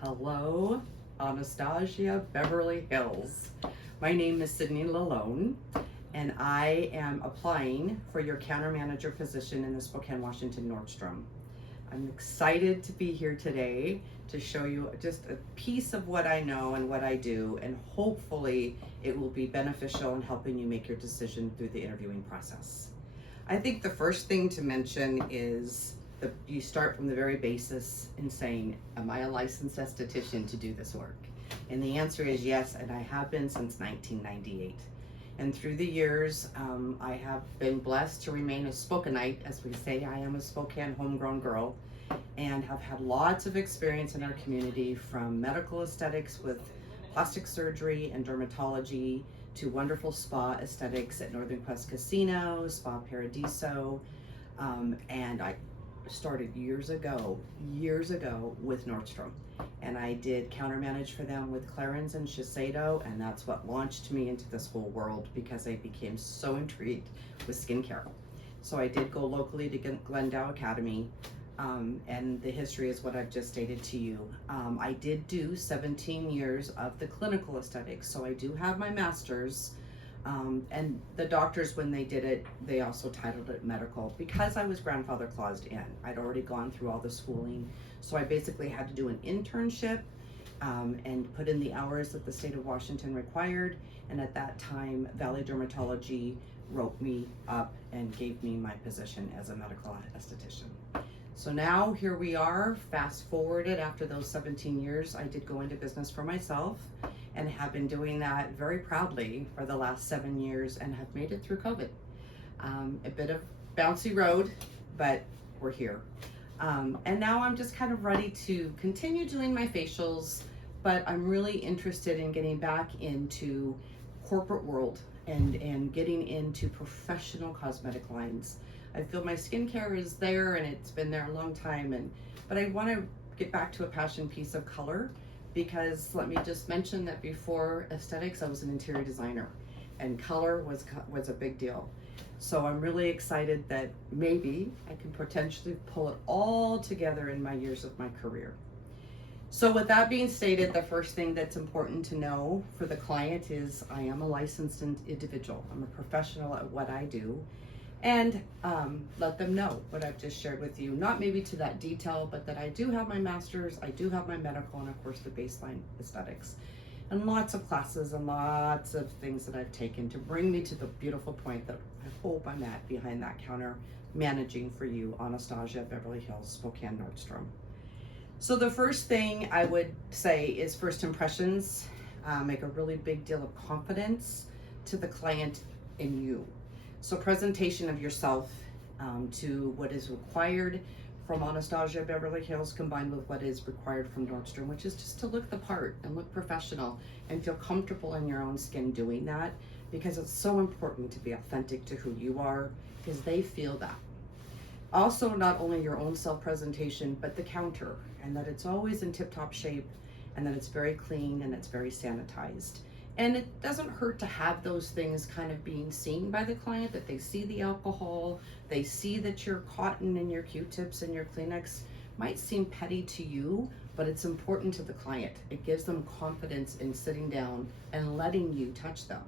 Hello, Anastasia, Beverly Hills. My name is Sydney LaLone, and I am applying for your counter manager position in the Spokane, Washington Nordstrom. I'm excited to be here today to show you just a piece of what I know and what I do, and hopefully it will be beneficial in helping you make your decision through the interviewing process. I think the first thing to mention is you start from the very basis in saying, am I a licensed esthetician to do this work? And the answer is yes, and I have been since 1998. And through the years, I have been blessed to remain a Spokaneite, as we say. I am a Spokane homegrown girl, and have had lots of experience in our community, from medical aesthetics with plastic surgery and dermatology to wonderful spa aesthetics at Northern Quest Casino, Spa Paradiso, and I started years ago with Nordstrom, and I did counter manage for them with Clarins and Shiseido, and that's what launched me into this whole world because I became so intrigued with skincare. So I did go locally to Glendale Academy, and the history is what I've just stated to you. I did do 17 years of the clinical aesthetics, so I do have my master's. And the doctors, when they did it, they also titled it medical because I was grandfather claused in. I'd already gone through all the schooling. So I basically had to do an internship and put in the hours that the state of Washington required. And at that time, Valley Dermatology wrote me up and gave me my position as a medical esthetician. So now here we are, fast forwarded after those 17 years, I did go into business for myself and have been doing that very proudly for the last 7 years and have made it through COVID. A bit of bouncy road, but we're here. And now I'm just kind of ready to continue doing my facials, but I'm really interested in getting back into corporate world and getting into professional cosmetic lines. I feel my skincare is there and it's been there a long time, but I want to get back to a passion piece of color, because let me just mention that before aesthetics, I was an interior designer, and color was a big deal. So I'm really excited that maybe I can potentially pull it all together in my years of my career. So with that being stated, the first thing that's important to know for the client is I am a licensed individual. I'm a professional at what I do, and let them know what I've just shared with you. Not maybe to that detail, but that I do have my master's, I do have my medical, and of course the baseline aesthetics. And lots of classes and lots of things that I've taken to bring me to the beautiful point that I hope I'm at behind that counter managing for you, Anastasia, Beverly Hills, Spokane, Nordstrom. So the first thing I would say is first impressions. Make a really big deal of confidence to the client in you. So presentation of yourself to what is required from Anastasia Beverly Hills combined with what is required from Nordstrom, which is just to look the part and look professional and feel comfortable in your own skin doing that, because it's so important to be authentic to who you are, because they feel that. Also, not only your own self-presentation, but the counter, and that it's always in tip-top shape, and that it's very clean and it's very sanitized. And it doesn't hurt to have those things kind of being seen by the client, that they see the alcohol, they see that your cotton and your Q-tips and your Kleenex might seem petty to you, but it's important to the client. It gives them confidence in sitting down and letting you touch them.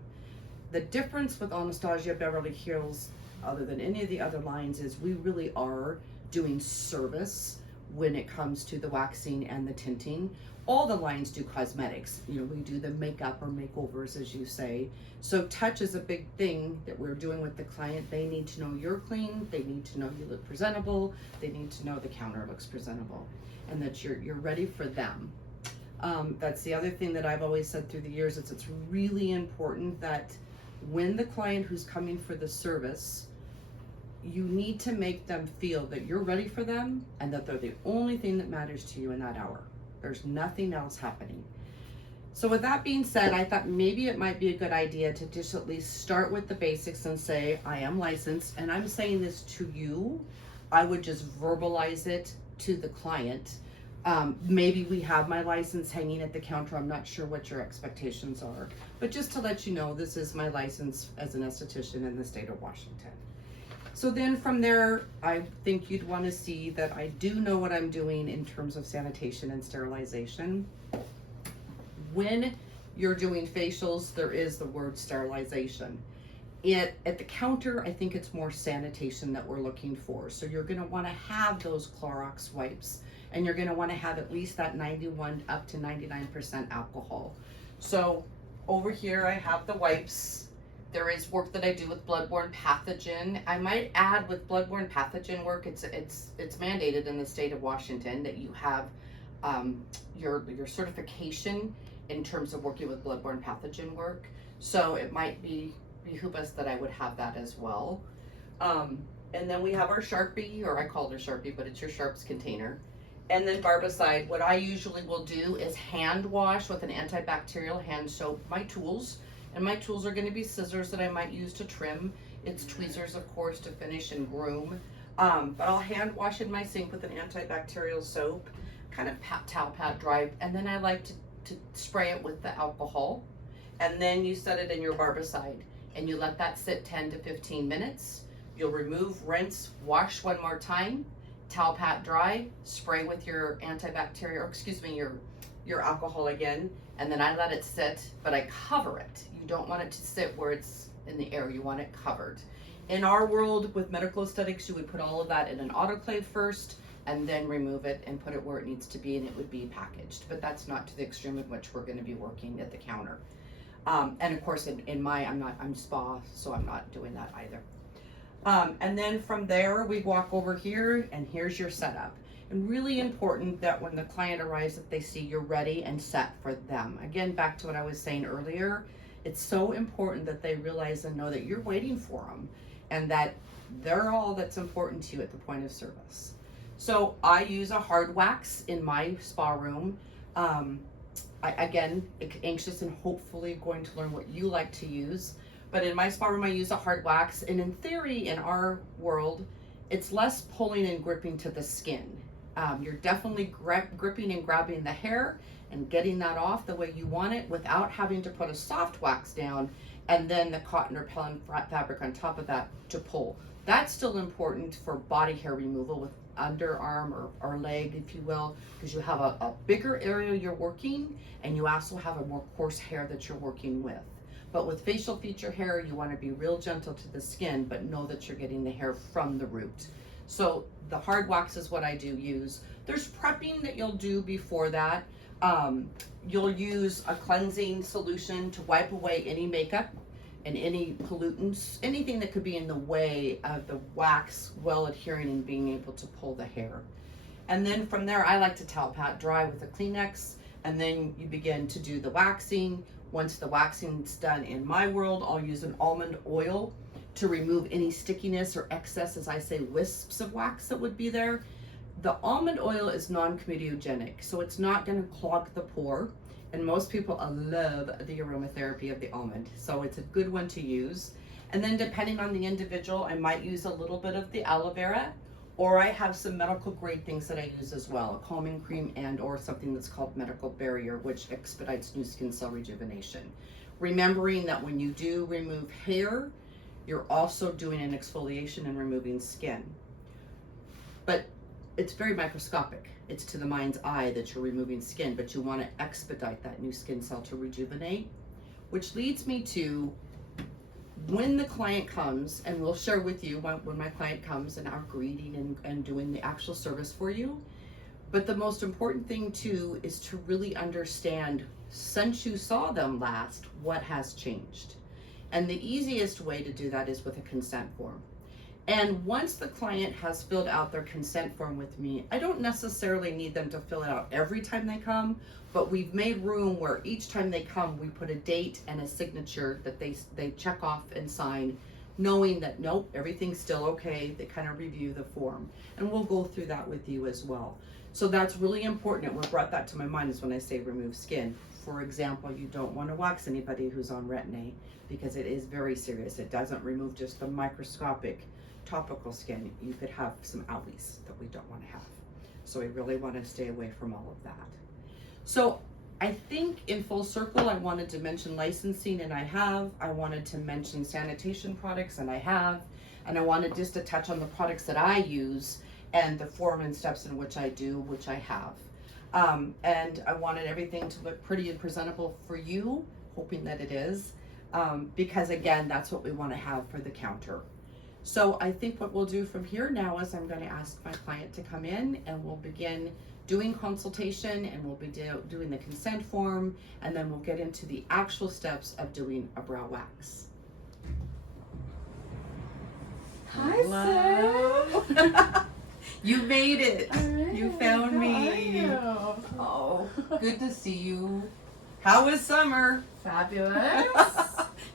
The difference with Anastasia Beverly Hills, other than any of the other lines, is we really are doing service when it comes to the waxing and the tinting. All the lines do cosmetics. You know, we do the makeup or makeovers, as you say. So touch is a big thing that we're doing with the client. They need to know you're clean. They need to know you look presentable. They need to know the counter looks presentable, and that you're ready for them. That's the other thing that I've always said through the years. It's really important that when the client who's coming for the service, you need to make them feel that you're ready for them and that they're the only thing that matters to you in that hour. There's nothing else happening. So with that being said, I thought maybe it might be a good idea to just at least start with the basics and say, I am licensed, and I'm saying this to you. I would just verbalize it to the client. Maybe we have my license hanging at the counter. I'm not sure what your expectations are, but just to let you know, this is my license as an esthetician in the state of Washington. So then from there, I think you'd want to see that I do know what I'm doing in terms of sanitation and sterilization. When you're doing facials, there is the word sterilization. At the counter, I think it's more sanitation that we're looking for. So you're gonna wanna have those Clorox wipes, and you're gonna wanna have at least that 91 up to 99% alcohol. So over here, I have the wipes. There is work that I do with bloodborne pathogen. I might add with bloodborne pathogen work, it's mandated in the state of Washington that you have your certification in terms of working with bloodborne pathogen work. So it might behoove us that I would have that as well. And then we have our Sharpie, or I call it a Sharpie, but it's your Sharps container. And then barbicide. What I usually will do is hand wash with an antibacterial hand soap my tools. And my tools are gonna be scissors that I might use to trim. It's tweezers, of course, to finish and groom. But I'll hand wash in my sink with an antibacterial soap, kind of towel pat dry. And then I like to spray it with the alcohol. And then you set it in your barbicide and you let that sit 10 to 15 minutes. You'll remove, rinse, wash one more time, towel pat dry, spray with your antibacterial, or excuse me, your alcohol again, and then I let it sit, but I cover it. You don't want it to sit where it's in the air, you want it covered. In our world with medical aesthetics, you would put all of that in an autoclave first, and then remove it and put it where it needs to be, and it would be packaged. But that's not to the extreme in which we're gonna be working at the counter. And of course, I'm spa, so I'm not doing that either. And then from there, we walk over here, and here's your setup. And really important that when the client arrives, that they see you're ready and set for them. Again, back to what I was saying earlier, it's so important that they realize and know that you're waiting for them, and that they're all that's important to you at the point of service. So I use a hard wax in my spa room. Again, anxious and hopefully going to learn what you like to use. But in my spa room, I use a hard wax. And in theory, in our world, it's less pulling and gripping to the skin. You're definitely gripping and grabbing the hair and getting that off the way you want it without having to put a soft wax down and then the cotton or repellent fabric on top of that to pull. That's still important for body hair removal with underarm or leg, if you will, because you have a bigger area you're working, and you also have a more coarse hair that you're working with. But with facial feature hair, you want to be real gentle to the skin, but know that you're getting the hair from the root. So the hard wax is what I do use. There's prepping that you'll do before that. You'll use a cleansing solution to wipe away any makeup and any pollutants, anything that could be in the way of the wax well adhering and being able to pull the hair. And then from there, I like to towel pat dry with a Kleenex, and then you begin to do the waxing. Once the waxing's done in my world, I'll use an almond oil to remove any stickiness or excess, as I say, wisps of wax that would be there. The almond oil is non-comedogenic, so it's not gonna clog the pore. And most people love the aromatherapy of the almond, so it's a good one to use. And then depending on the individual, I might use a little bit of the aloe vera, or I have some medical grade things that I use as well, a calming cream and or something that's called medical barrier, which expedites new skin cell rejuvenation. Remembering that when you do remove hair, you're also doing an exfoliation and removing skin. But it's very microscopic. It's to the mind's eye that you're removing skin, but you want to expedite that new skin cell to rejuvenate, which leads me to when the client comes, and we'll share with you when my client comes and our greeting and doing the actual service for you. But the most important thing too is to really understand, since you saw them last, what has changed. And the easiest way to do that is with a consent form. And once the client has filled out their consent form with me, I don't necessarily need them to fill it out every time they come, but we've made room where each time they come, we put a date and a signature that they check off and sign, knowing that, nope, everything's still okay. They kind of review the form. And we'll go through that with you as well. So that's really important. And what brought that to my mind is when I say remove skin. For example, you don't want to wax anybody who's on Retin-A because it is very serious. It doesn't remove just the microscopic topical skin. You could have some owies that we don't want to have. So we really want to stay away from all of that. So I think in full circle, I wanted to mention licensing, and I have. I wanted to mention sanitation products, and I have. and I wanted just to touch on the products that I use and the form and steps in which I do, which I have. And I wanted everything to look pretty and presentable for you, hoping that it is, because again, that's what we want to have for the counter. So I think what we'll do from here now is I'm going to ask my client to come in and we'll begin doing consultation, and we'll be doing the consent form, and then we'll get into the actual steps of doing a brow wax. Hi, Hello. You made it. You found me. Oh, good to see you. How was summer? Fabulous.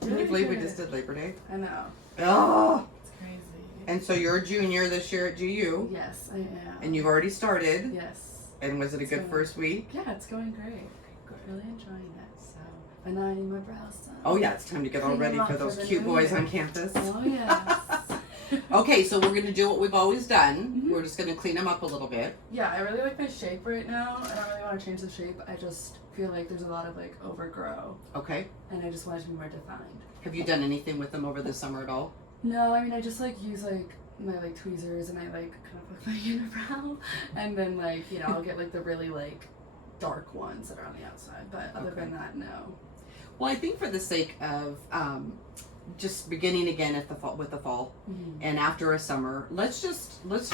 Can you believe we just did Labor Day? I know. Oh. It's crazy. And so you're a junior this year at GU. Yes, I am. And you've already started. Yes. And was it a good first week? Yeah, it's going great. Really enjoying it. So, and now I need my brows done. Oh yeah, it's time to get all ready for those cute boys on campus. Oh yes. Okay, so we're gonna do what we've always done. Mm-hmm. We're just gonna clean them up a little bit. Yeah, I really like my shape right now. I don't really want to change the shape. I just feel like there's a lot of like overgrow. Okay. And I just want it to be more defined. Have you done anything with them over the summer at all? No, I mean I just like use like my like tweezers and I like kind of look my unibrow, and then like I'll get like the really like dark ones that are on the outside. But other than that, no. Well, I think for the sake of just beginning again at the fall with the fall, and after a summer, let's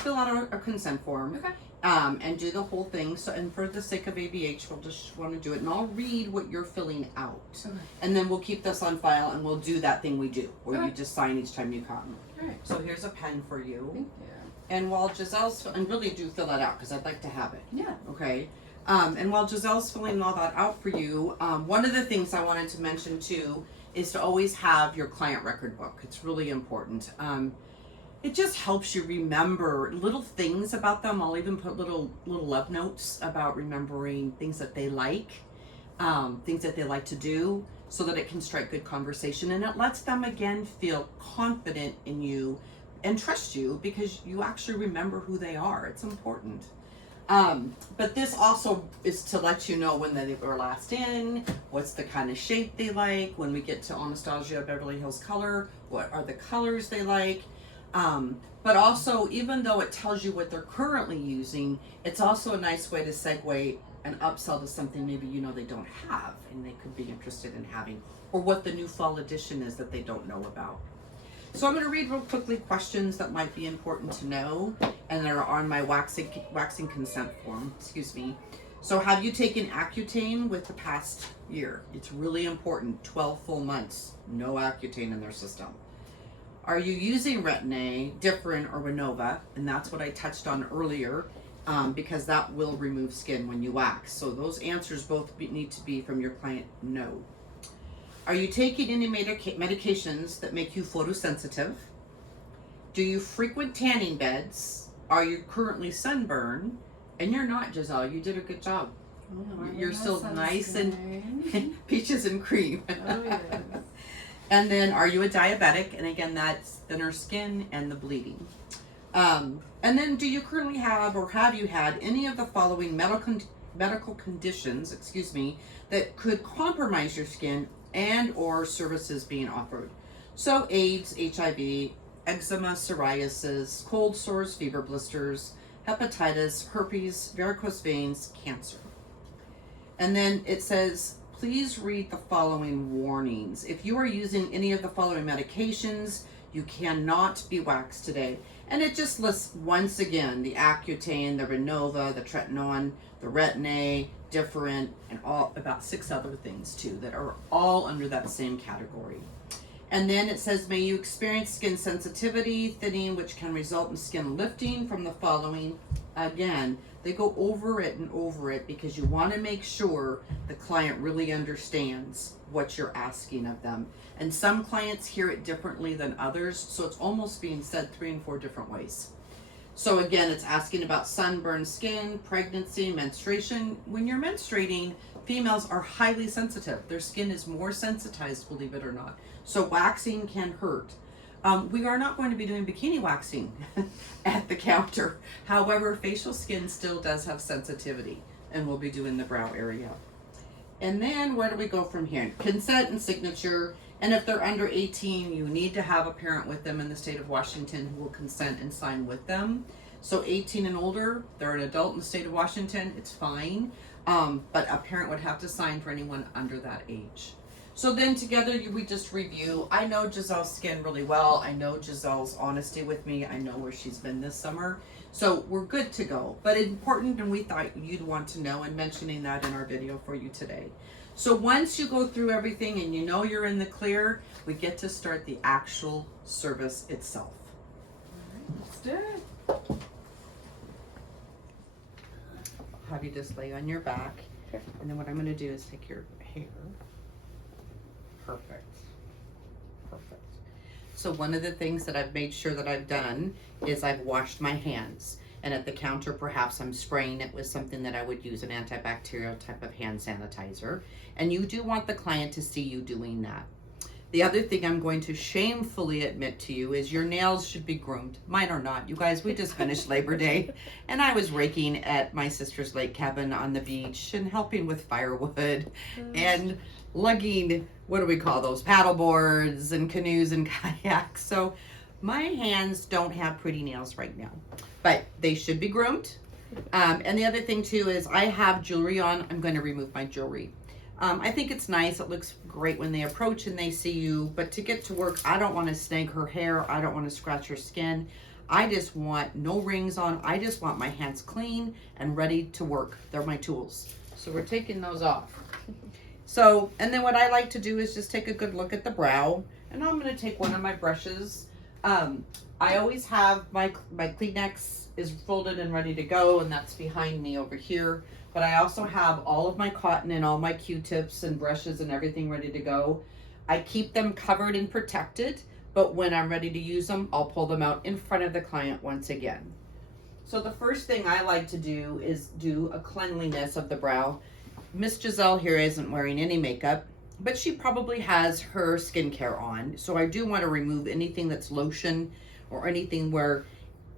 fill out a consent form. Okay. And do the whole thing. So, and for the sake of ABH, we'll just want to do it, and I'll read what you're filling out, and then we'll keep this on file, and we'll do that thing we do, where you just sign each time you come. All right. So here's a pen for you. Thank you. And while Giselle's, and really do fill that out because I'd like to have it. Yeah. Okay. And while Giselle's filling all that out for you, one of the things I wanted to mention too is to always have your client record book. It's really important. It just helps you remember little things about them. I'll even put little love notes about remembering things that they like to do, so that it can strike good conversation, and it lets them again feel confident in you and trust you because you actually remember who they are. It's important. But this also is to let you know when they were last in, what's the kind of shape they like. When we get to Anastasia Beverly Hills Color, what are the colors they like? But also, even though it tells you what they're currently using, it's also a nice way to segue and upsell to something maybe they don't have and they could be interested in having, or what the new fall edition is that they don't know about. So I'm going to read real quickly questions that might be important to know, and they're on my waxing consent form. Excuse me. So have you taken Accutane with the past year? It's really important. 12 full months, no Accutane in their system. Are you using Retin-A, Differin, or Renova? And that's what I touched on earlier, because that will remove skin when you wax. So those answers both need to be from your client, no. Are you taking any medications that make you photosensitive? Do you frequent tanning beds? Are you currently sunburned? And you're not, Giselle. You did a good job. Oh, you're still nice and peaches and cream. Oh, yes. And then, are you a diabetic? And again, that's thinner skin and the bleeding. And then, do you currently have, or have you had, any of the following medical conditions, that could compromise your skin and or services being offered? So AIDS, HIV, eczema, psoriasis, cold sores, fever blisters, hepatitis, herpes, varicose veins, cancer. And then it says, please read the following warnings. If you are using any of the following medications, you cannot be waxed today. And it just lists once again the Accutane, the Renova, the Tretinoin, the Retin-A, Differin, and about 6 other things too that are all under that same category. And then it says, may you experience skin sensitivity, thinning, which can result in skin lifting from the following. Again, they go over it and over it because you want to make sure the client really understands what you're asking of them. And some clients hear it differently than others, so it's almost being said 3 and 4 different ways. So again, it's asking about sunburned skin, pregnancy, menstruation. When you're menstruating, females are highly sensitive. Their skin is more sensitized, believe it or not. So waxing can hurt. We are not going to be doing bikini waxing at the counter. However, facial skin still does have sensitivity, and we'll be doing the brow area. And then where do we go from here? Consent and signature. And if they're under 18, you need to have a parent with them in the state of Washington who will consent and sign with them. So 18 and older, they're an adult in the state of Washington, it's fine. But a parent would have to sign for anyone under that age. So then together we just review. I know Giselle's skin really well. I know Giselle's honesty with me. I know where she's been this summer. So we're good to go. But important, and we thought you'd want to know, and mentioning that in our video for you today. So once you go through everything and you know you're in the clear, we get to start the actual service itself. Let's do it. Have you just lay on your back, and then what I'm going to do is take your hair. Perfect. So one of the things that I've made sure that I've done is I've washed my hands, and at the counter perhaps I'm spraying it with something that I would use, an antibacterial type of hand sanitizer, and you do want the client to see you doing that. The other thing I'm going to shamefully admit to you is your nails should be groomed. Mine are not. You guys, we just finished Labor Day, and I was raking at my sister's lake cabin on the beach and helping with firewood and lugging, what do we call those, paddle boards and canoes and kayaks. So my hands don't have pretty nails right now, but they should be groomed. And the other thing too is I have jewelry on. I'm going to remove my jewelry. I think it's nice. It looks great when they approach and they see you, but to get to work, I don't want to snag her hair. I don't want to scratch her skin. I just want no rings on. I just want my hands clean and ready to work. They're my tools. So we're taking those off. So, and then what I like to do is just take a good look at the brow, and I'm going to take one of my brushes. I always have my Kleenex is folded and ready to go, and that's behind me over here. But I also have all of my cotton and all my Q-tips and brushes and everything ready to go. I keep them covered and protected, but when I'm ready to use them, I'll pull them out in front of the client once again. So the first thing I like to do is do a cleanliness of the brow. Miss Giselle here isn't wearing any makeup, but she probably has her skincare on. So I do want to remove anything that's lotion or anything where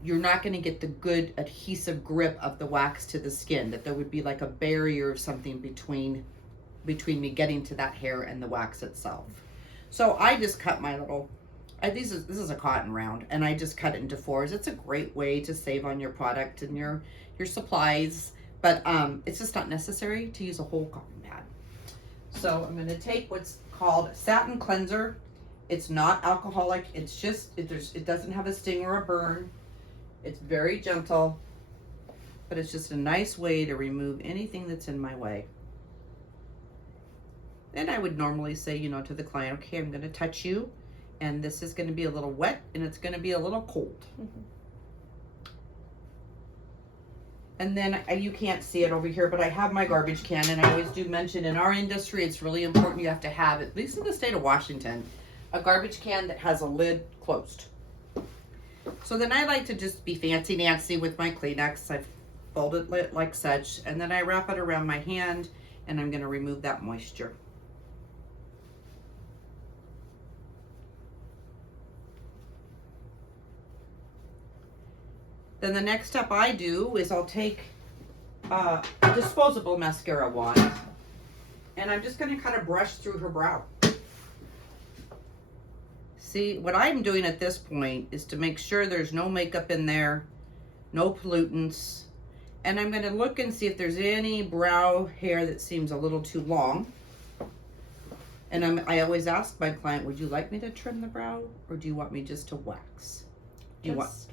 you're not going to get the good adhesive grip of the wax to the skin, that there would be like a barrier or something between me getting to that hair and the wax itself. So I just cut my little, this is a cotton round, and I just cut it into 4s. It's a great way to save on your product and your supplies, but it's just not necessary to use a whole cotton pad. So I'm going to take what's called satin cleanser. It's not alcoholic. It's just, it doesn't have a sting or a burn. It's very gentle, but it's just a nice way to remove anything that's in my way. And I would normally say, to the client, okay, I'm going to touch you, and this is going to be a little wet, and it's going to be a little cold. Mm-hmm. And then you can't see it over here, but I have my garbage can, and I always do mention in our industry, it's really important you have to have, at least in the state of Washington, a garbage can that has a lid closed. So then I like to just be fancy Nancy with my Kleenex. I fold it like such, and then I wrap it around my hand, and I'm going to remove that moisture. Then the next step I do is I'll take a disposable mascara wand, and I'm just going to kind of brush through her brow. See, what I'm doing at this point is to make sure there's no makeup in there, no pollutants, and I'm going to look and see if there's any brow hair that seems a little too long. And I always ask my client, would you like me to trim the brow, or do you want me just to wax? Wax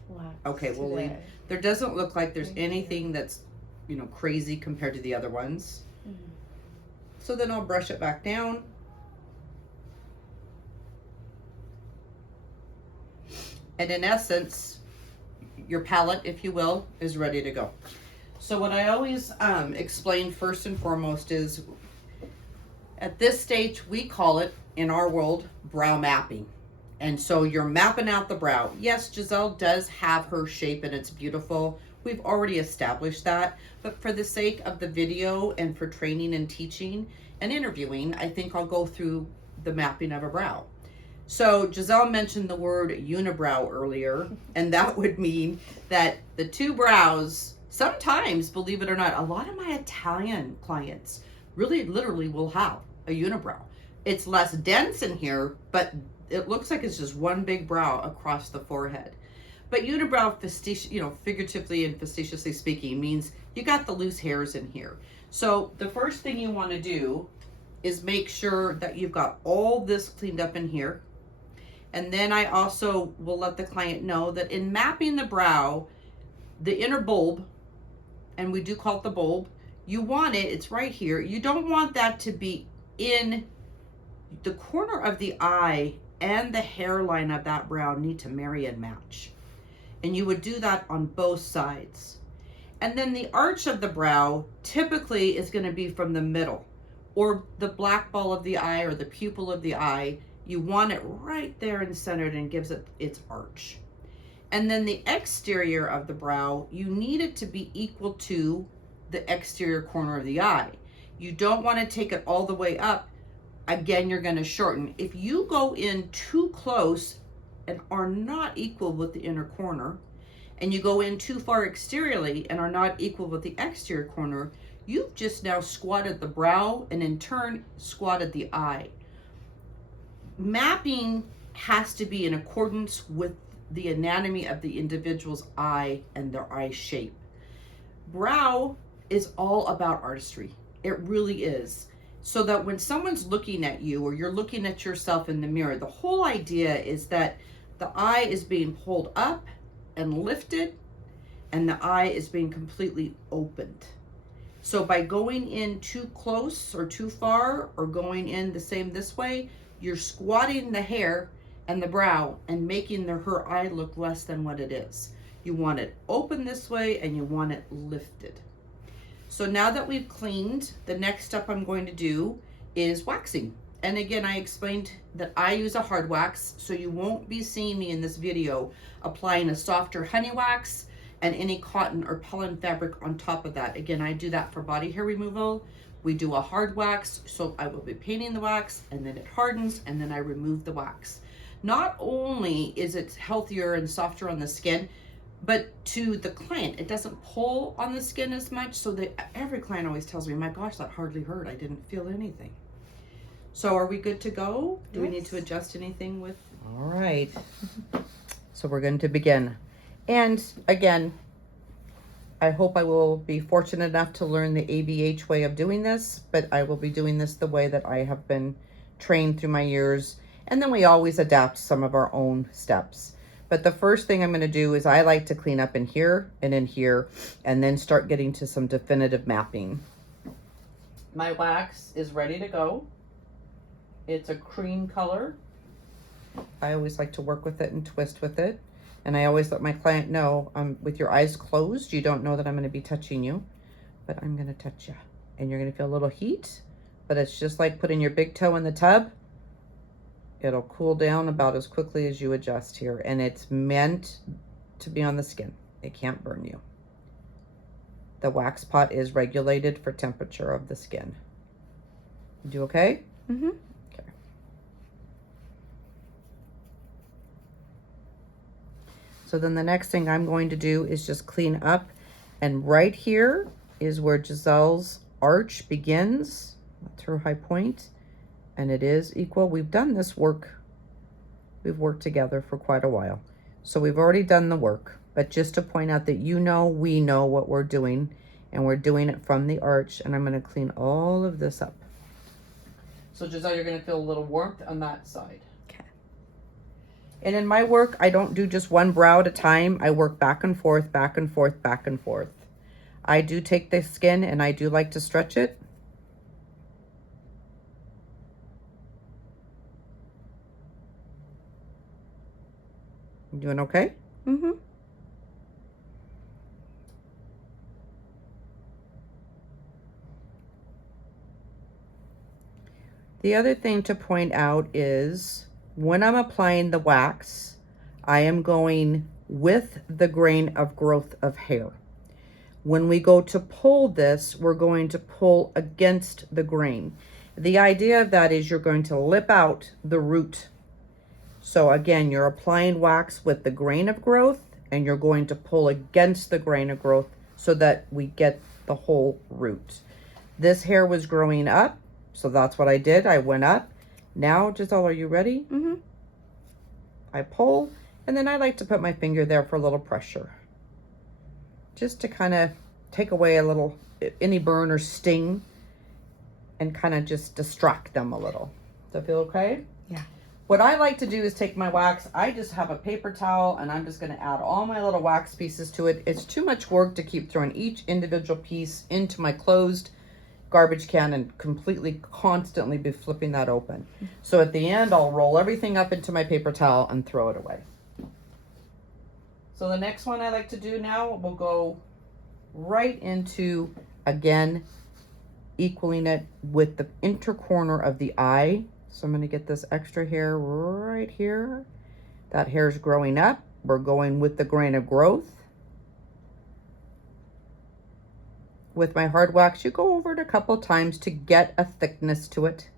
okay, well, there doesn't look like there's anything that's, crazy compared to the other ones. Mm-hmm. So then I'll brush it back down. And in essence, your palette, if you will, is ready to go. So what I always explain first and foremost is, at this stage, we call it, in our world, brow mapping. And so you're mapping out the brow. Yes, Giselle does have her shape and it's beautiful. We've already established that. But for the sake of the video and for training and teaching and interviewing, I think I'll go through the mapping of a brow. So Giselle mentioned the word unibrow earlier, and that would mean that the two brows, sometimes, believe it or not, a lot of my Italian clients really literally will have a unibrow. It's less dense in here, but it looks like it's just one big brow across the forehead. But unibrow, figuratively and facetiously speaking, means you got the loose hairs in here. So the first thing you want to do is make sure that you've got all this cleaned up in here. And then I also will let the client know that in mapping the brow, the inner bulb, and we do call it the bulb, you want it, it's right here. You don't want that to be in the corner of the eye, and the hairline of that brow need to marry and match. And you would do that on both sides. And then the arch of the brow typically is going to be from the middle, or the black ball of the eye, or the pupil of the eye. You want it right there and centered, and gives it its arch. And then the exterior of the brow, you need it to be equal to the exterior corner of the eye. You don't want to take it all the way up. Again, you're going to shorten. If you go in too close and are not equal with the inner corner, and you go in too far exteriorly and are not equal with the exterior corner, you've just now squatted the brow and in turn squatted the eye. Mapping has to be in accordance with the anatomy of the individual's eye and their eye shape. Brow is all about artistry. It really is. So that when someone's looking at you, or you're looking at yourself in the mirror, the whole idea is that the eye is being pulled up and lifted, and the eye is being completely opened. So by going in too close or too far, or going in the same this way, you're squatting the hair and the brow and making her eye look less than what it is. You want it open this way, and you want it lifted. So now that we've cleaned, the next step I'm going to do is waxing. And again, I explained that I use a hard wax, so you won't be seeing me in this video applying a softer honey wax and any cotton or pollen fabric on top of that. Again, I do that for body hair removal. We do a hard wax, so I will be painting the wax, and then it hardens, and then I remove the wax. Not only is it healthier and softer on the skin, but to the client, it doesn't pull on the skin as much. So that every client always tells me, my gosh, that hardly hurt. I didn't feel anything. So are we good to go? Do we need to adjust anything with? All right. So we're going to begin. And again, I hope I will be fortunate enough to learn the ABH way of doing this, but I will be doing this the way that I have been trained through my years. And then we always adapt some of our own steps. But the first thing I'm going to do is I like to clean up in here and in here, and then start getting to some definitive mapping. My wax is ready to go. It's a cream color. I always like to work with it and twist with it. And I always let my client know, with your eyes closed, you don't know that I'm going to be touching you, but I'm going to touch you. And you're going to feel a little heat, but it's just like putting your big toe in the tub. It'll cool down about as quickly as you adjust here. And it's meant to be on the skin. It can't burn you. The wax pot is regulated for temperature of the skin. You do okay? Mm-hmm. Okay. So then the next thing I'm going to do is just clean up. And right here is where Giselle's arch begins. That's her high point. And it is equal. We've done this work. We've worked together for quite a while. So we've already done the work. But just to point out that we know what we're doing. And we're doing it from the arch. And I'm going to clean all of this up. So Giselle, you're going to feel a little warmth on that side. Okay. And in my work, I don't do just one brow at a time. I work back and forth, back and forth, back and forth. I do take the skin and I do like to stretch it. You doing okay? Mm-hmm. The other thing to point out is when I'm applying the wax, I am going with the grain of growth of hair. When we go to pull this, we're going to pull against the grain. The idea of that is you're going to lip out the root. So again, you're applying wax with the grain of growth, and you're going to pull against the grain of growth so that we get the whole root. This hair was growing up, so that's what I did. I went up. Now, Giselle, are you ready? Mm-hmm. I pull, and then I like to put my finger there for a little pressure. Just to kind of take away a little, any burn or sting, and kind of just distract them a little. Does that feel okay? Yeah. What I like to do is take my wax. I just have a paper towel, and I'm just going to add all my little wax pieces to it. It's too much work to keep throwing each individual piece into my closed garbage can and completely constantly be flipping that open. So at the end, I'll roll everything up into my paper towel and throw it away. So the next one I like to do now, we'll go right into, again, equaling it with the inner corner of the eye. So I'm going to get this extra hair right here. That hair's growing up. We're going with the grain of growth. With my hard wax, you go over it a couple times to get a thickness to it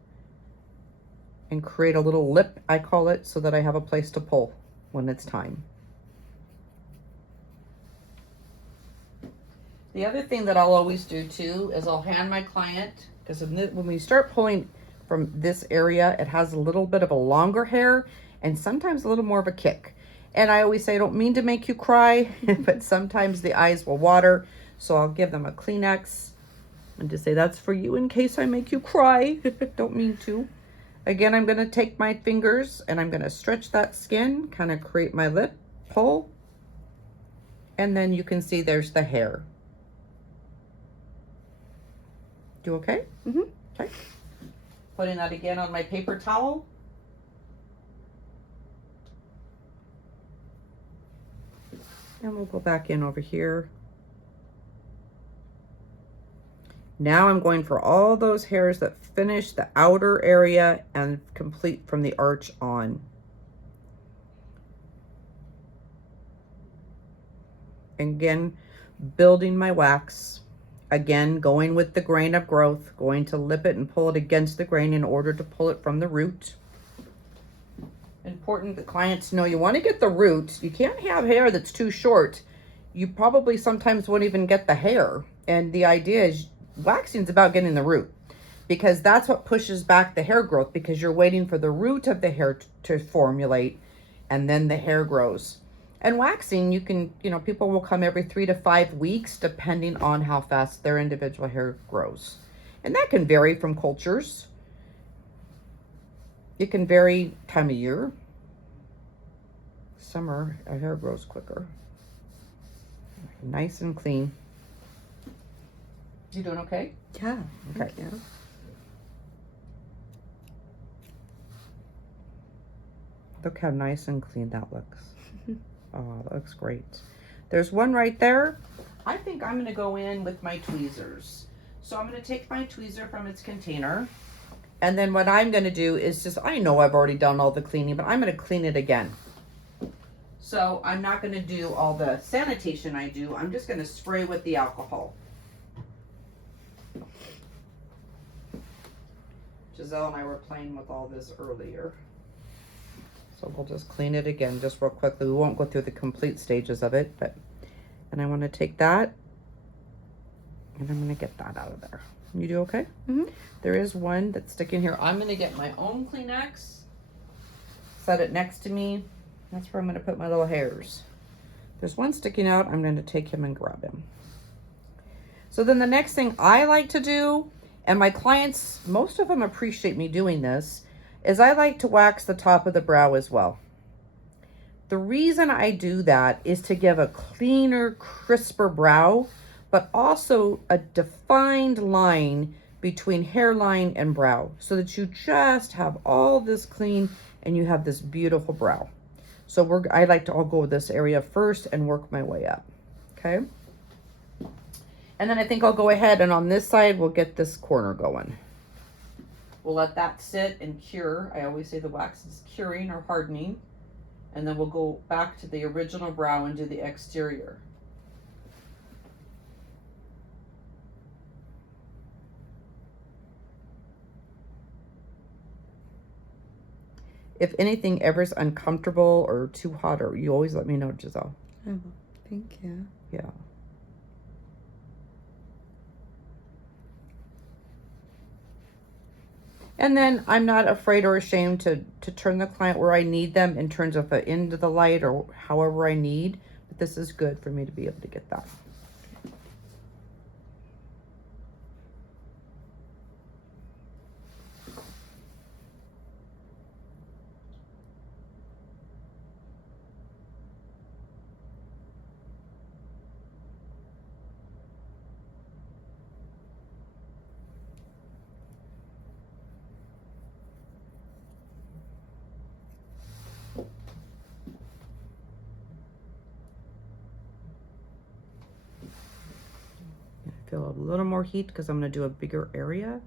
and create a little lip, I call it, so that I have a place to pull when it's time. The other thing that I'll always do too is I'll hand my client, because when we start pulling from this area, it has a little bit of a longer hair and sometimes a little more of a kick. And I always say, I don't mean to make you cry, but sometimes the eyes will water. So I'll give them a Kleenex and just say, that's for you in case I make you cry. Don't mean to. Again, I'm going to take my fingers and I'm going to stretch that skin, kind of create my lip, pull. And then you can see there's the hair. Do okay? Mm-hmm. Okay. Putting that again on my paper towel. And we'll go back in over here. Now I'm going for all those hairs that finish the outer area and complete from the arch on. Again, building my wax. Again, going with the grain of growth, going to lip it and pull it against the grain in order to pull it from the root. Important that clients know you want to get the root. You can't have hair that's too short. You probably sometimes won't even get the hair. And the idea is waxing is about getting the root, because that's what pushes back the hair growth, because you're waiting for the root of the hair to formulate and then the hair grows. And waxing, you can, people will come every 3 to 5 weeks depending on how fast their individual hair grows. And that can vary from cultures. It can vary time of year. Summer, our hair grows quicker. Nice and clean. You doing okay? Yeah. Okay. Yeah. Look how nice and clean that looks. Oh, that looks great. There's one right there. I think I'm going to go in with my tweezers. So I'm going to take my tweezer from its container. And then what I'm going to do is just, I know I've already done all the cleaning, but I'm going to clean it again. So I'm not going to do all the sanitation I do. I'm just going to spray with the alcohol. Giselle and I were playing with all this earlier. So we'll just clean it again just real quickly. We won't go through the complete stages of it, and I want to take that and I'm going to get that out of there. You do okay? Mm-hmm. There is one that's sticking here. I'm going to get my own Kleenex, set it next to me. That's where I'm going to put my little hairs. There's one sticking out. I'm going to take him and grab him. So then the next thing I like to do, and my clients, most of them appreciate me doing this, is I like to wax the top of the brow as well. The reason I do that is to give a cleaner, crisper brow, but also a defined line between hairline and brow, so that you just have all this clean and you have this beautiful brow. So I like to all go with this area first and work my way up. Okay. And then I think I'll go ahead and on this side, we'll get this corner going. We'll let that sit and cure. I always say the wax is curing or hardening. And then we'll go back to the original brow and do the exterior. If anything ever is uncomfortable or too hot, or you always let me know, Giselle. Oh, thank you. Yeah. And then I'm not afraid or ashamed to turn the client where I need them in terms of into the light or however I need. But this is good for me to be able to get that. Feel a little more heat because I'm going to do a bigger area.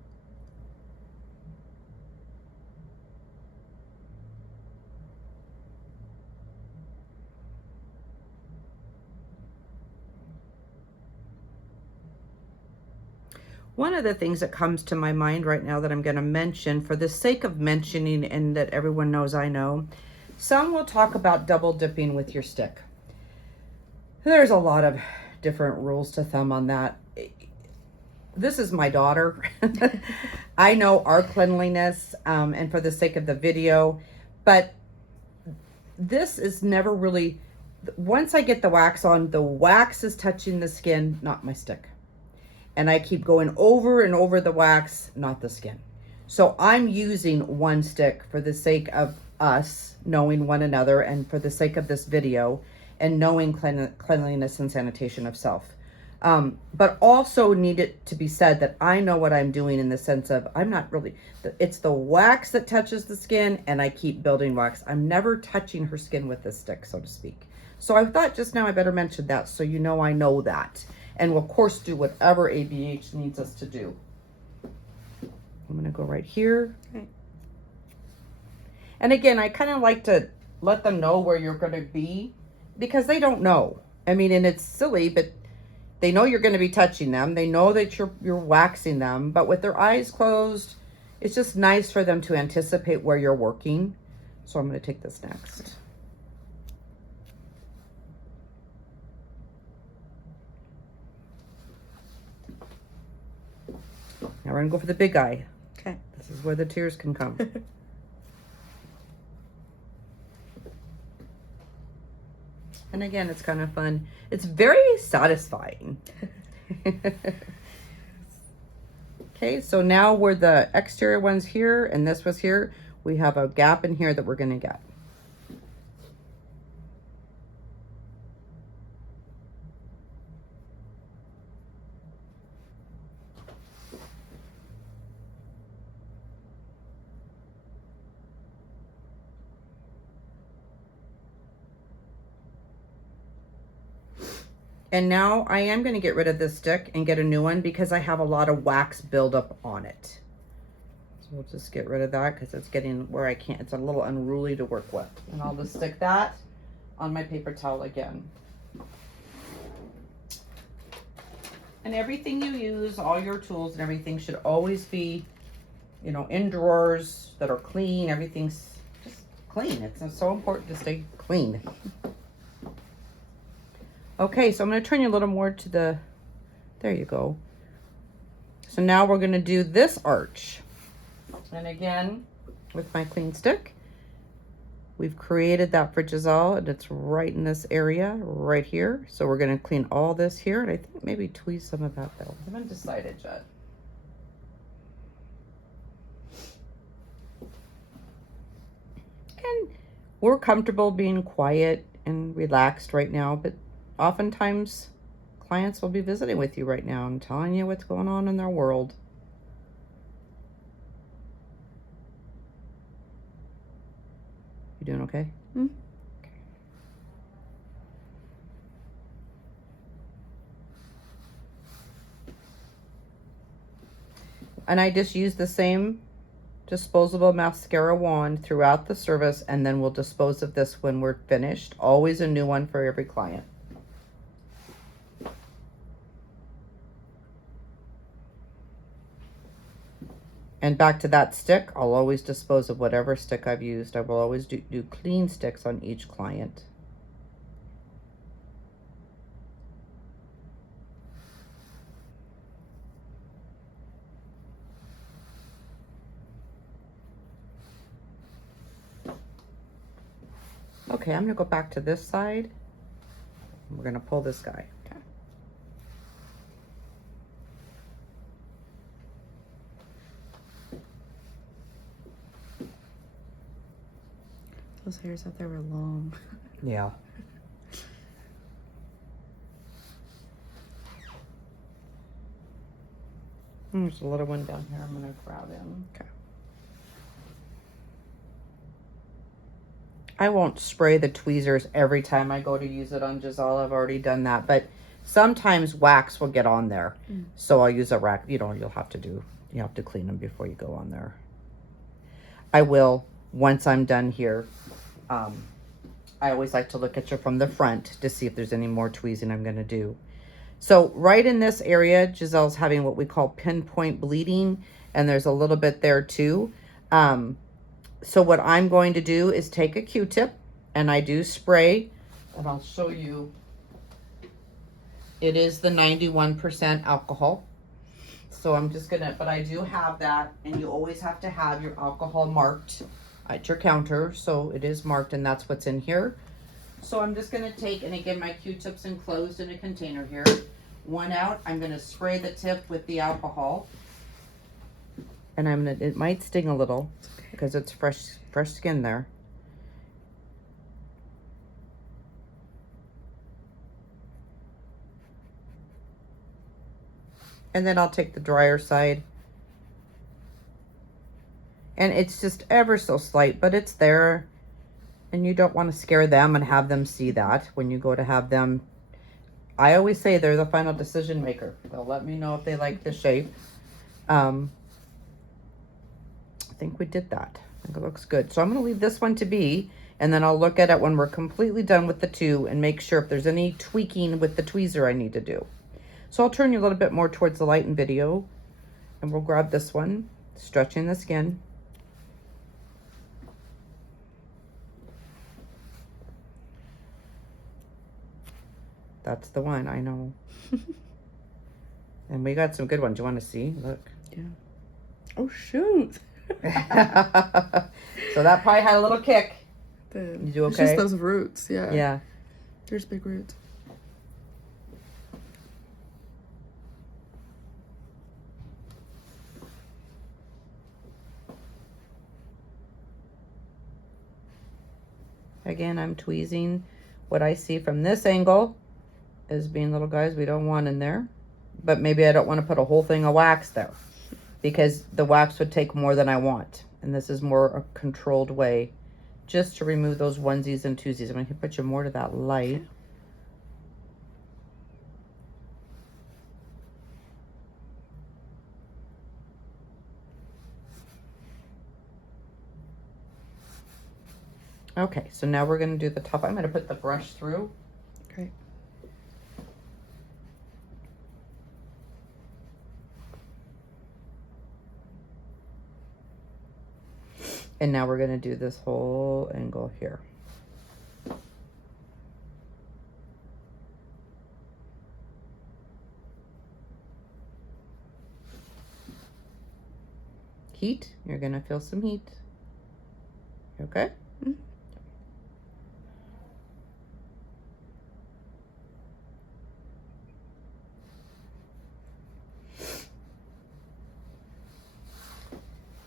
One of the things that comes to my mind right now that I'm going to mention for the sake of mentioning and that everyone knows I know, some will talk about double dipping with your stick. There's a lot of different rules to thumb on that. This is my daughter. I know our cleanliness and for the sake of the video, but this is never really, once I get the wax on, the wax is touching the skin, not my stick. And I keep going over and over the wax, not the skin. So I'm using one stick for the sake of us knowing one another and for the sake of this video and knowing cleanliness and sanitation of self. But also need it to be said that I know what I'm doing in the sense of I'm not really, it's the wax that touches the skin and I keep building wax. I'm never touching her skin with this stick, so to speak. So I thought just now I better mention that so you know I know that. And we'll of course do whatever ABH needs us to do. I'm gonna go right here. Okay. And again, I kind of like to let them know where you're gonna be because they don't know. I mean, and it's silly, but they know you're going to be touching them. They know that you're waxing them, but with their eyes closed, it's just nice for them to anticipate where you're working. So I'm going to take this next. Now we're going to go for the big eye. Okay. This is where the tears can come. And again, it's kind of fun. It's very satisfying. Okay, so now where the exterior one's here and this was here, we have a gap in here that we're going to get. And now I am going to get rid of this stick and get a new one because I have a lot of wax buildup on it. So we'll just get rid of that because it's getting where I can't, it's a little unruly to work with. And I'll just stick that on my paper towel again. And everything you use, all your tools and everything should always be, you know, in drawers that are clean. Everything's just clean. It's so important to stay clean. Okay, so I'm going to turn you a little more to the, there you go. So now we're going to do this arch. And again, with my clean stick, we've created that frijazole and it's right in this area, right here. So we're going to clean all this here and I think maybe tweeze some of that though. I haven't decided yet. And we're comfortable being quiet and relaxed right now, but oftentimes clients will be visiting with you right now and telling you what's going on in their world. You doing okay? Mm-hmm. Okay. And I just use the same disposable mascara wand throughout the service, and then we'll dispose of this when we're finished. Always a new one for every client. And back to that stick, I'll always dispose of whatever stick I've used. I will always do clean sticks on each client. Okay, I'm gonna go back to this side. We're gonna pull this guy. Okay. Those hairs out there were long. Yeah. There's a little one down here. I'm gonna grab him. Okay. I won't spray the tweezers every time I go to use it on Giselle. I've already done that, but sometimes wax will get on there. So I'll use a rack. You know, you have to clean them before you go on there. I will, once I'm done here, I always like to look at you from the front to see if there's any more tweezing I'm gonna do. So right in this area, Giselle's having what we call pinpoint bleeding, and there's a little bit there too. So what I'm going to do is take a Q-tip, and I do spray, and I'll show you. It is the 91% alcohol. So I'm just gonna, but I do have that, and you always have to have your alcohol marked at your counter. So it is marked, and that's what's in here. So I'm just gonna take, and again, my Q-tip's enclosed in a container here. One out, I'm gonna spray the tip with the alcohol. And it might sting a little because it's fresh skin there. And then I'll take the drier side. And it's just ever so slight, but it's there. And you don't want to scare them and have them see that when you go to have them. I always say they're the final decision maker. They'll let me know if they like the shape. I think we did that. I think it looks good. So I'm going to leave this one to be, and then I'll look at it when we're completely done with the two and make sure if there's any tweaking with the tweezer I need to do. So I'll turn you a little bit more towards the light and video, and we'll grab this one, stretching the skin. That's the one, I know. And we got some good ones. You want to see? Look. Yeah. Oh, shoot. So that probably had a little kick. You do okay? It's just those roots, yeah. Yeah. There's big roots. Again, I'm tweezing. What I see from this angle is being little guys we don't want in there. But maybe I don't want to put a whole thing of wax there because the wax would take more than I want. And this is more a controlled way just to remove those onesies and twosies. I'm going to put you more to that light. Okay, so now we're going to do the top. I'm going to put the brush through. Okay. And now we're going to do this whole angle here. Heat. You're going to feel some heat. Okay? Mm-hmm.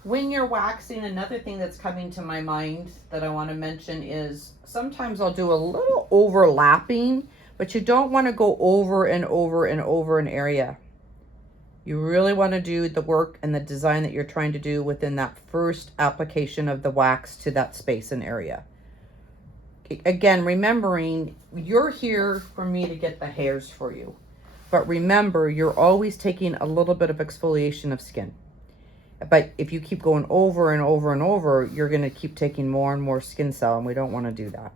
When you're waxing, another thing that's coming to my mind that I want to mention is sometimes I'll do a little overlapping, but you don't want to go over and over and over an area. You really want to do the work and the design that you're trying to do within that first application of the wax to that space and area. Again, remembering you're here for me to get the hairs for you. But remember, you're always taking a little bit of exfoliation of skin. But if you keep going over and over and over, you're going to keep taking more and more skin cell, and we don't want to do that.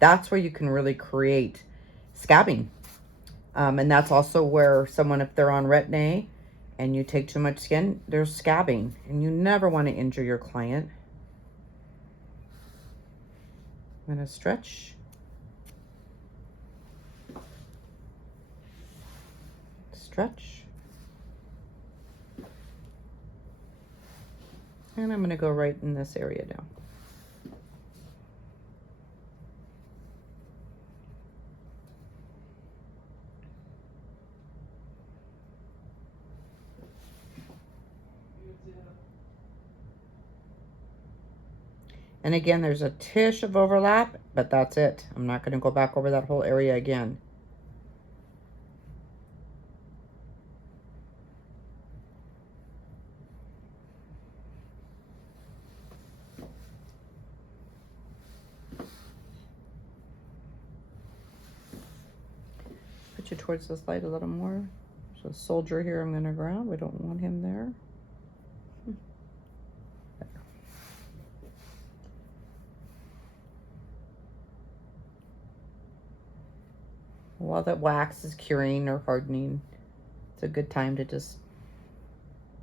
That's where you can really create scabbing. And that's also where someone, if they're on Retin-A and you take too much skin, there's scabbing, and you never want to injure your client. I'm going to stretch. Stretch. And I'm going to go right in this area now. And again, there's a tish of overlap, but that's it. I'm not going to go back over that whole area again. Put you towards this light a little more. There's a soldier here I'm going to grab. We don't want him there. While that wax is curing or hardening, it's a good time to just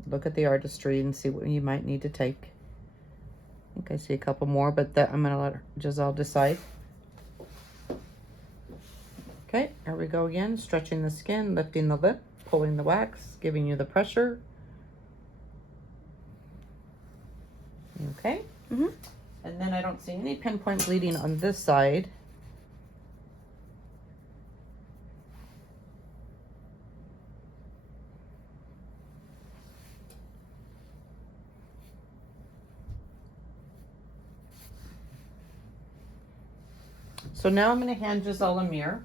look at the artistry and see what you might need to take. I think I see a couple more, but that I'm going to let Giselle decide. Okay, here we go again. Stretching the skin, lifting the lip, pulling the wax, giving you the pressure. Okay. Mm-hmm. And then I don't see any pinpoint bleeding on this side. So now I'm going to hand Giselle a mirror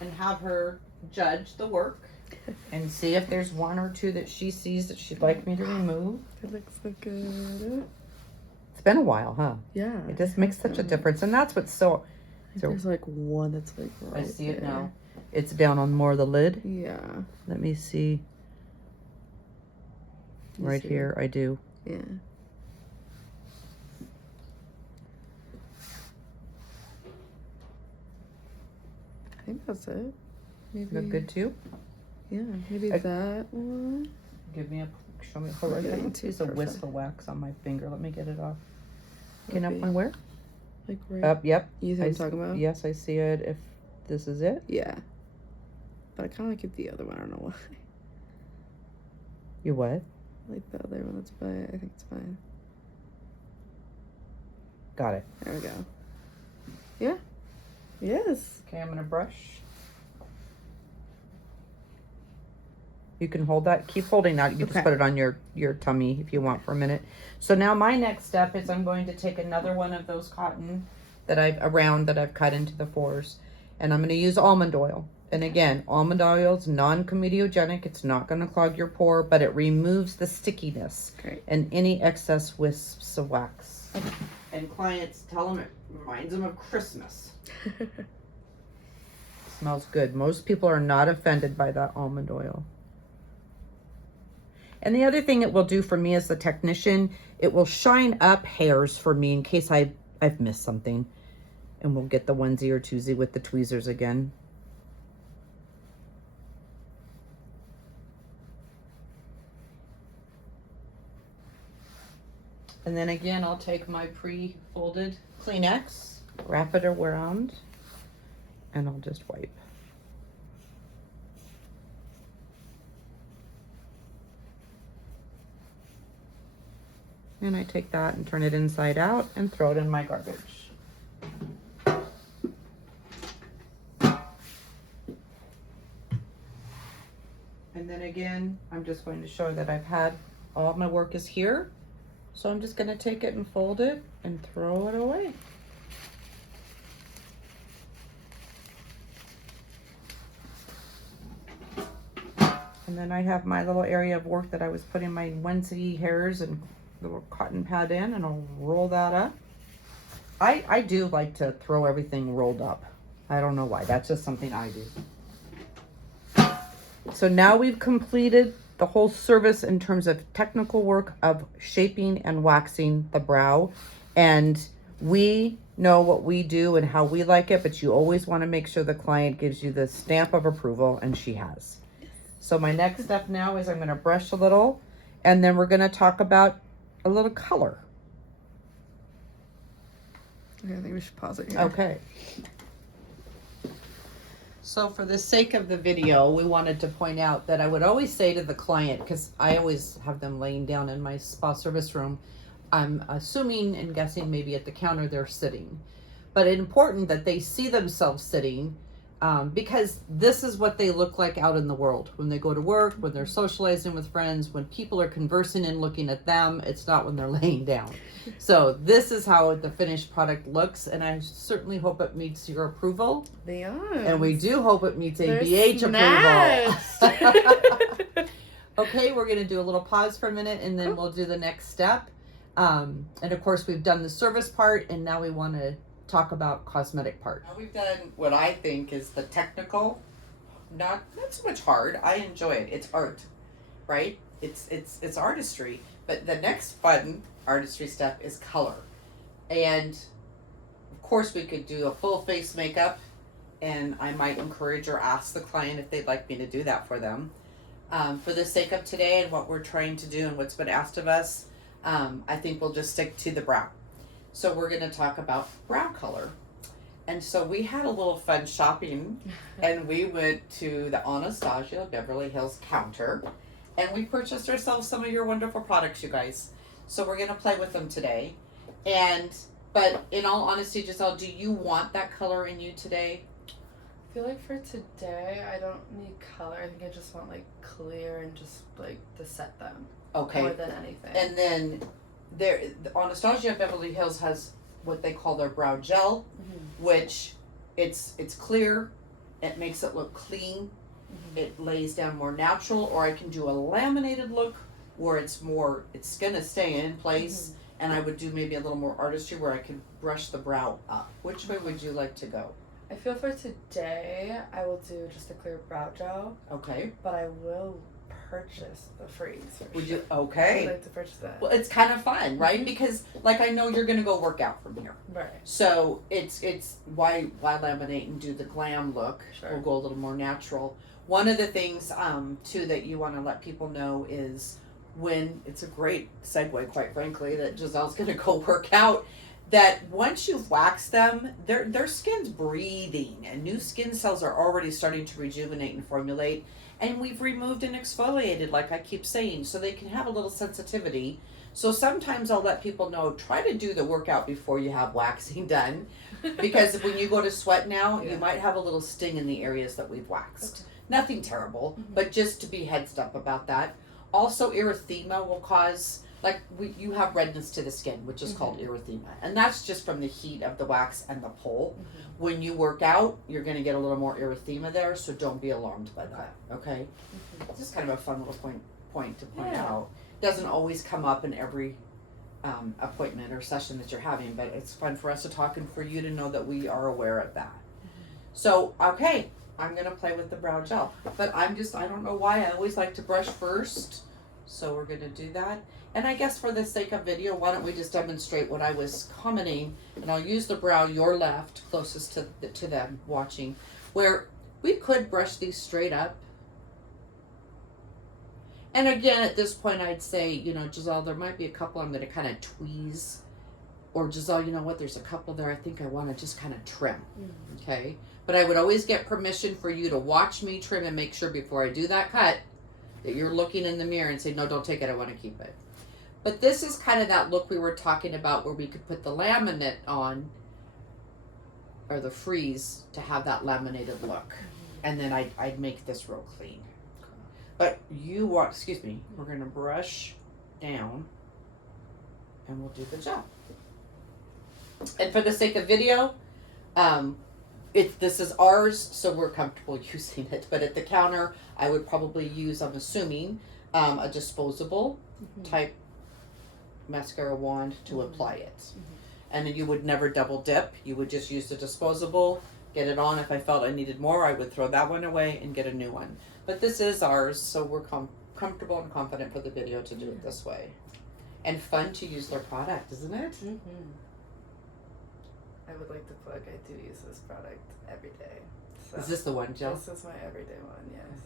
and have her judge the work and see if there's one or two that she sees that she'd like me to remove. It looks like good. It's been a while, huh? Yeah. It just makes such a difference. And that's what's so... There's like one that's like right I see it there. now. It's down on more of the lid. Yeah. Let me see. You Right see? here, I do. Yeah. I think that's it. Maybe. Look good too? Yeah, maybe I- that one. Give me a... Show me... Hold on. Yeah, There's a perfect. wisp of wax on my finger. Let me get it off. Can Maybe. up where? Like right. Up, yep. You see what I I'm talking about? Yes, I see it. If this is it. Yeah. But I kind of like it the other one. I don't know why. You what? I like the other one that's by. I think it's fine. Got it. There we go. Yeah. Yes. Okay, I'm gonna brush. You can hold that. Keep holding that. You can just Okay. put it on your tummy if you want for a minute. So now my next step is I'm going to take another one of those cotton that I've cut into the fours, and I'm going to use almond oil. And again, almond oil is non-comedogenic. It's not going to clog your pore, but it removes the stickiness Great. and any excess wisps of wax. And clients tell them it reminds them of Christmas. Smells good. Most people are not offended by that almond oil. And the other thing it will do for me as the technician, it will shine up hairs for me in case I've missed something. And we'll get the onesie or twosie with the tweezers again. And then again, I'll take my pre-folded Kleenex, wrap it around, and I'll just wipe. And I take that and turn it inside out and throw it in my garbage. And then again, I'm just going to show that I've had all of my work is here. So I'm just going to take it and fold it and throw it away. And then I have my little area of work that I was putting my onesie hairs and little cotton pad in, and I'll roll that up. I do like to throw everything rolled up. I don't know why. That's just something I do. So now we've completed the whole service in terms of technical work of shaping and waxing the brow. And we know what we do and how we like it, but you always want to make sure the client gives you the stamp of approval, and she has. So my next step now is I'm going to brush a little, and then we're going to talk about a little color. Okay, I think we should pause it here. Okay. So for the sake of the video, we wanted to point out that I would always say to the client, because I always have them laying down in my spa service room, I'm assuming and guessing maybe at the counter they're sitting. But it's important that they see themselves sitting Because this is what they look like out in the world when they go to work, when they're socializing with friends, when people are conversing and looking at them. It's not when they're laying down. So this is how the finished product looks, and I certainly hope it meets your approval. Beyond. And we do hope it meets They're ABH snatched. approval. Okay, we're going to do a little pause for a minute, and then we'll do the next step. And of course, we've done the service part, and now we want to talk about cosmetic part. Now we've done what I think is the technical, not so much hard. I enjoy it. It's art, right? It's artistry. But the next fun artistry step is color. And of course we could do a full face makeup, and I might encourage or ask the client if they'd like me to do that for them. For the sake of today and what we're trying to do and what's been asked of us, I think we'll just stick to the brow. So we're going to talk about brow color. And so we had a little fun shopping, and we went to the Anastasia Beverly Hills counter, and we purchased ourselves some of your wonderful products, you guys. So we're going to play with them today. But in all honesty, Giselle, do you want that color in you today? I feel like for today, I don't need color. I think I just want like clear and just like to set them Okay. more than anything. And then the Anastasia Beverly Hills has what they call their brow gel, which it's clear, it makes it look clean, it lays down more natural, or I can do a laminated look where it's gonna stay in place, and I would do maybe a little more artistry where I could brush the brow up. Which way would you like to go? I feel for today, I will do just a clear brow gel, Okay. but I will purchase the freeze. Would you? I Okay. would like to purchase that. Well, it's kind of fun, right? Because like I know you're gonna go work out from here. Right. So it's why laminate and do the glam look. Sure. We'll go a little more natural. One of the things too that you want to let people know is when it's a great segue, quite frankly, that Giselle's gonna go work out. That once you've waxed them, their skin's breathing, and new skin cells are already starting to rejuvenate and formulate. And we've removed and exfoliated, like I keep saying, so they can have a little sensitivity. So sometimes I'll let people know, try to do the workout before you have waxing done. Because when you go to sweat now, you might have a little sting in the areas that we've waxed. Okay. Nothing terrible, but just to be heads up about that. Also, erythema will cause, you have redness to the skin, which is called erythema. And that's just from the heat of the wax and the pull. When you work out, you're going to get a little more erythema there, so don't be alarmed by that, okay? Just kind of a fun little point to point out. Doesn't always come up in every appointment or session that you're having, but it's fun for us to talk and for you to know that we are aware of that. So, okay, I'm going to play with the brow gel. But I don't know why, I always like to brush first. So we're going to do that. And I guess for the sake of video, why don't we just demonstrate what I was commenting, and I'll use the brow, your left, closest to them watching, where we could brush these straight up. And again, at this point, I'd say, Giselle, there might be a couple I'm going to kind of tweeze. Or Giselle, you know what, there's a couple there I think I want to just kind of trim, okay? But I would always get permission for you to watch me trim and make sure before I do that cut that you're looking in the mirror and say, no, don't take it, I want to keep it. But this is kind of that look we were talking about where we could put the laminate on, or the freeze, to have that laminated look. And then I'd make this real clean. But we're going to brush down and we'll do the gel. And for the sake of video, this is ours, so we're comfortable using it. But at the counter, I would probably use, I'm assuming, a disposable type mascara wand to apply it. And then you would never double dip. You would just use the disposable, get it on. If I felt I needed more, I would throw that one away and get a new one. But this is ours, so we're comfortable and confident for the video to do it this way. And fun to use their product, isn't it? I would like to plug, I do use this product every day. So Is this the one, Jill? This is my everyday one, yes.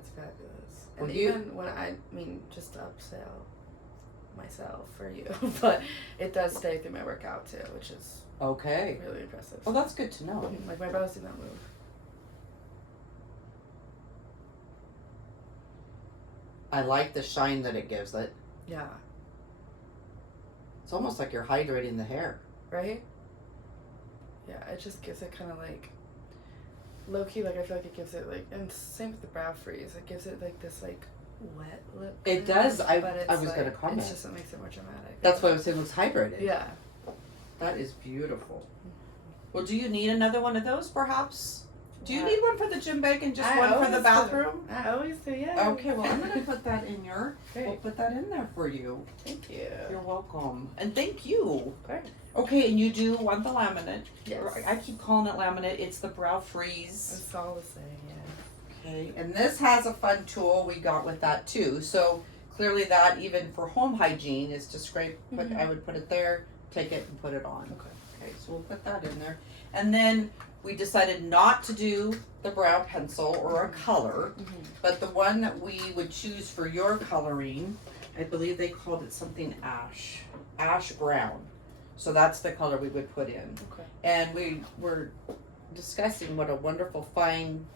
It's fabulous. And Well, even when just to upsell myself for you, but it does stay through my workout too, which is Okay. really impressive. Well, that's good to know. Like my brows do not move. I like the shine that it gives it. Yeah. It's almost like you're hydrating the hair. Right? yeah, it just gives it kind of like low key. Like I feel like it gives it like, and same with the brow freeze. It gives it like this like wet lip. It kind does. of, I but it's was like, gonna comment. It's just what makes it more dramatic. That's why I was saying it looks hybrid. Yeah. That is beautiful. Well, do you need another one of those, perhaps? Do you Yeah. need one for the gym bag and just I one for the always do. bathroom? I always do. Yeah. Okay, well, I'm gonna put that in your. Great. We'll put that in there for you. Thank you. You're welcome, and thank you. Great. Okay, and you do want the laminate. Yes. Or I keep calling it laminate. It's the brow freeze. It's all the same. Yeah. Okay, and this has a fun tool we got with that too. So clearly, that even for home hygiene is to scrape. But Mhm. I would put it there, take it, and put it on. Okay. Okay, so we'll put that in there. And then we decided not to do the brow pencil or a color, Mm-hmm. but the one that we would choose for your coloring, I believe they called it something ash brown. So that's the color we would put in. Okay. And we were discussing what a wonderful fine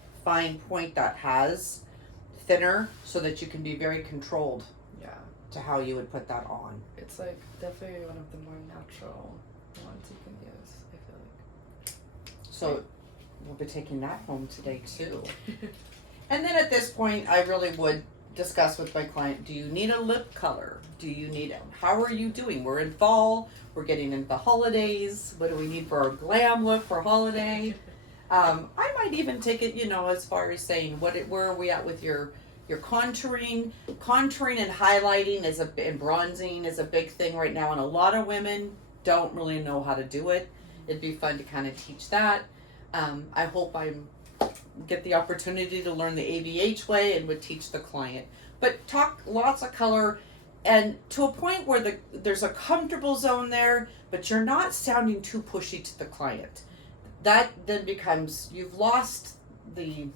point that has, thinner, so that you can be very controlled Yeah. to how you would put that on. It's like definitely one of the more natural ones you can use. I feel like. So we'll be taking that home today too. And then at this point, I really would discuss with my client, do you need a lip color? Do you need it? How are you doing? We're in fall, we're getting into the holidays. What do we need for our glam look for holiday? I might even take it, as far as saying, where are we at with your contouring? Contouring and highlighting and bronzing is a big thing right now, and a lot of women don't really know how to do it. It'd be fun to kind of teach that. I hope get the opportunity to learn the ABH way and would teach the client. But talk lots of color, and to a point where there's a comfortable zone there, but you're not sounding too pushy to the client. That then becomes, you've lost the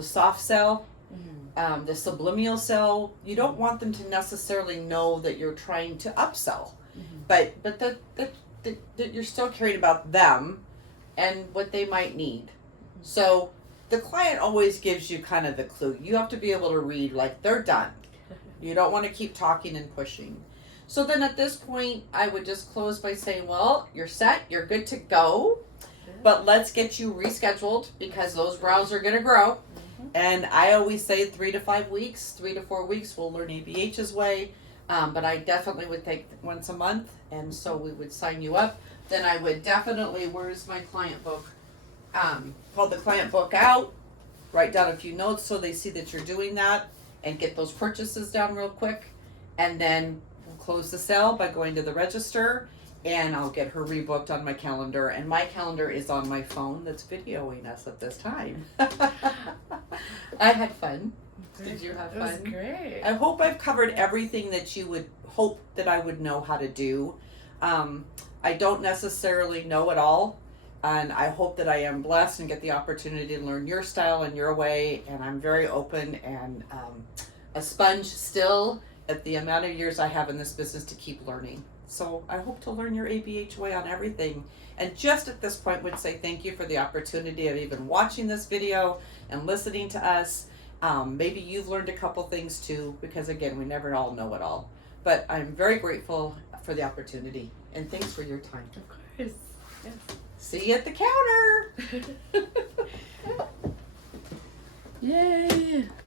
soft sell, Mm-hmm. the subliminal sell. You don't want them to necessarily know that you're trying to upsell, Mm-hmm. but that you're still caring about them and what they might need. So the client always gives you kind of the clue. You have to be able to read, like, they're done. You don't want to keep talking and pushing. So then at this point, I would just close by saying, well, you're set, you're good to go, but let's get you rescheduled because those brows are going to grow. Mm-hmm. And I always say 3 to 5 weeks, 3 to 4 weeks, we'll learn ABH's way. But I definitely would take once a month, and so we would sign you up. Then I would definitely, where's my client book? Pull the client book out, write down a few notes so they see that you're doing that, and get those purchases down real quick. And then we'll close the sale by going to the register, and I'll get her rebooked on my calendar. And my calendar is on my phone that's videoing us at this time. I had fun. Did you have It was fun? great. I hope I've covered everything that you would hope that I would know how to do. I don't necessarily know it all, and I hope that I am blessed and get the opportunity to learn your style and your way, and I'm very open and a sponge still at the amount of years I have in this business to keep learning. So I hope to learn your ABH way on everything, and just at this point would say thank you for the opportunity of even watching this video and listening to us. Maybe you've learned a couple things too, because again, we never all know it all. But I'm very grateful for the opportunity, and thanks for your time. Of course. Yes. See you at the counter. Yay!